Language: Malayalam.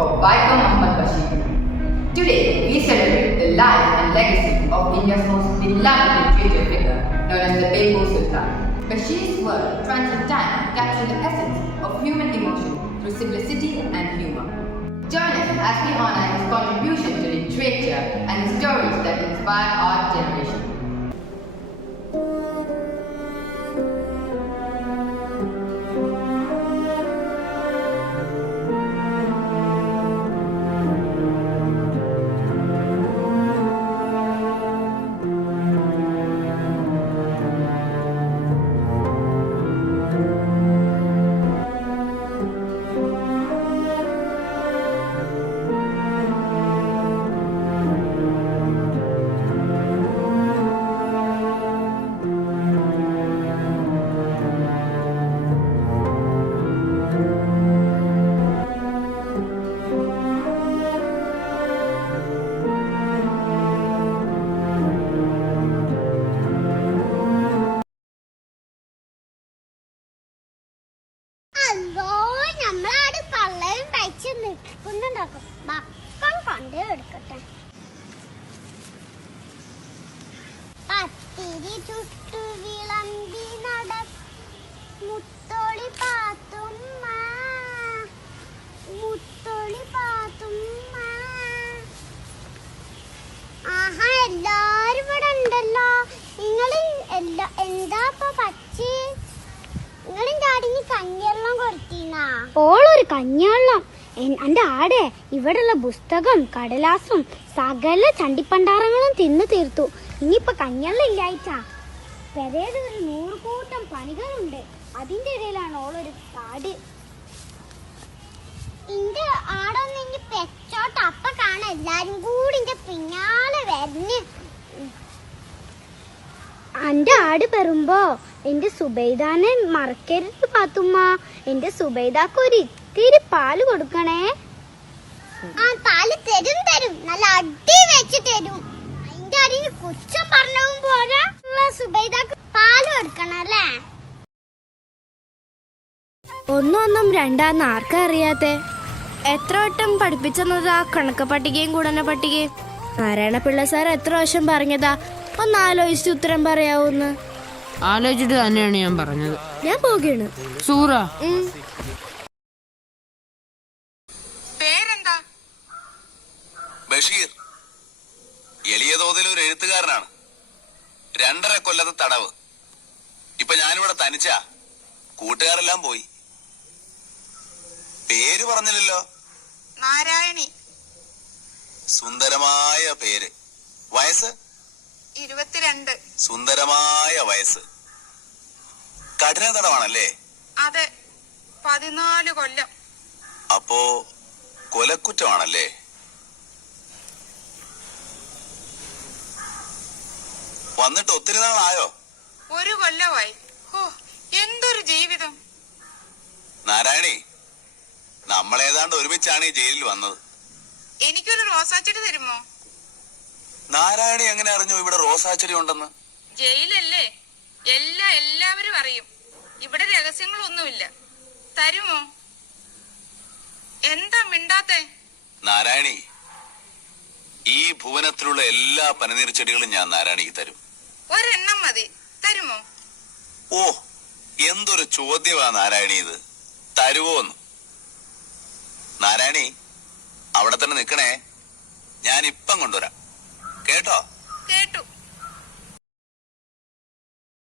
Professor Muhammad Bashir. Today, we celebrate the life and legacy of India's most beloved literature figure, known as the Babu Sultan. Bashir's work transcends time, capturing the essence of human emotion through simplicity and humor. Join us as we honor his contribution to literature and the stories that inspire our generation. പത്തിരി ചുട്ടു വിളമ്പി മുത്തോളി പാത്തുമ്മ മുത്തോളി പാത്തുമ്മ. ആഹാ, എല്ലാരും ഇവിടെ ഉണ്ടല്ലോ. നിങ്ങൾ എന്താ പച്ചി? നിങ്ങളും ചാടിഞ്ഞ് കഞ്ഞിവെള്ളം കൊടുത്തീനാ? ഓളൊരു കഞ്ഞിവെള്ളം. എന്റെ ആടെ ഇവിടെയുള്ള പുസ്തകം കടലാസും സകല ചണ്ടിപ്പണ്ടാരങ്ങളും തിന്നു തീർത്തു. ഇനിയിപ്പൊ കഞ്ഞെള്ളം ഇല്ലായിട്ടാ. പെരേട് ഒരു 100 കൂട്ടം പണികളുണ്ട്. അതിന്റെ ഇടയിലാണ് ഓളൊരു കാട്. ഇന്റെ ആടൊന്ന് ഇനി പെച്ചോട്ട് അപ്പ കാണാൻ എല്ലാരും കൂടി ഇന്റെ പിന്നാലെ വരുന്ന്. എന്റെ ആട് പെറുമ്പോ എന്റെ സുബൈദാനെ മറക്കരുത് പാത്തുമ്മ. എന്റെ സുബൈദാക്ക് ഒരു ഇത്തിരി പാല് കൊടുക്കണേ. ആ, പാല് തരും. നല്ല അടി വെച്ച് തരും. അതിന്റെ അടിയിൽ കുറ്റം പറഞ്ഞവും പോരാ. സുബൈദാക്ക് പാല് കൊടുക്കണം അല്ലേ? ഒന്നും രണ്ടാന്ന് ആർക്കാ അറിയാത്തെ? എത്ര വട്ടം പഠിപ്പിച്ചെന്നതാ കണക്ക് പട്ടികയും ഗുണന പട്ടികയും. നാരായണപിള്ള സാർ എത്ര വർഷം പറഞ്ഞതാ ഒന്ന് ആലോചിച്ച് ഉത്തരം പറയാവൂന്ന്. ആലോചിച്ചിട്ട് തന്നെയാണ് ഞാൻ പറഞ്ഞത്. ഞാൻ പോകയാണ്. സൂറ. പേരെന്താ? ബഷീർ. എളിയ തോതിൽ ഒരു എഴുത്തുകാരനാണ്. 2.5 കൊല്ലത്തെ തടവ്. ഇപ്പൊ ഞാനിവിടെ തനിച്ചാ. കൂട്ടുകാരെല്ലാം പോയി. പേര് പറഞ്ഞില്ലല്ലോ. നാരായണി. സുന്ദരമായ പേര്. വയസ്സ് 22. സുന്ദരമായ വയസ്സ്. കഠിന തടവാണല്ലേ? അതെ, 14 കൊല്ലം. അപ്പോ കൊലക്കുറ്റമാണല്ലേ? വന്നിട്ട് ഒത്തിരി നാളായോ? 1 കൊല്ലമായി. ഓ, എന്തൊരു ജീവിതം. നാരായണി, നമ്മളേതാണ്ട് ഒരുമിച്ചാണ് ഈ ജയിലിൽ വന്നത്. എനിക്കൊരു റോസാച്ചെടി തരുമോ? നാരായണി എങ്ങനെ അറിഞ്ഞു ഇവിടെ റോസാച്ചെടി ഉണ്ടെന്ന്? ജയിലല്ലേ, എല്ലാവരും അറിയും. ഇവിടെ രഹസ്യങ്ങളൊന്നുമില്ല. തരുമോ? എന്താ മിണ്ടാത്തെ? നാരായണി, ഈ ഭുവനത്തിലുള്ള എല്ലാ പനിനീർ ചെടികളും ഞാൻ നാരായണിക്ക് തരും. ഒരെണ്ണം മതി. തരുമോ? ഓ, എന്തൊരു ചോദ്യമാ നാരായണി ഇത്. തരുവോന്ന്? നാരായണി, അവിടെ തന്നെ നിക്കണേ. ഞാൻ ഇപ്പം കൊണ്ടുവരാം. കേട്ടോ? കേട്ടു.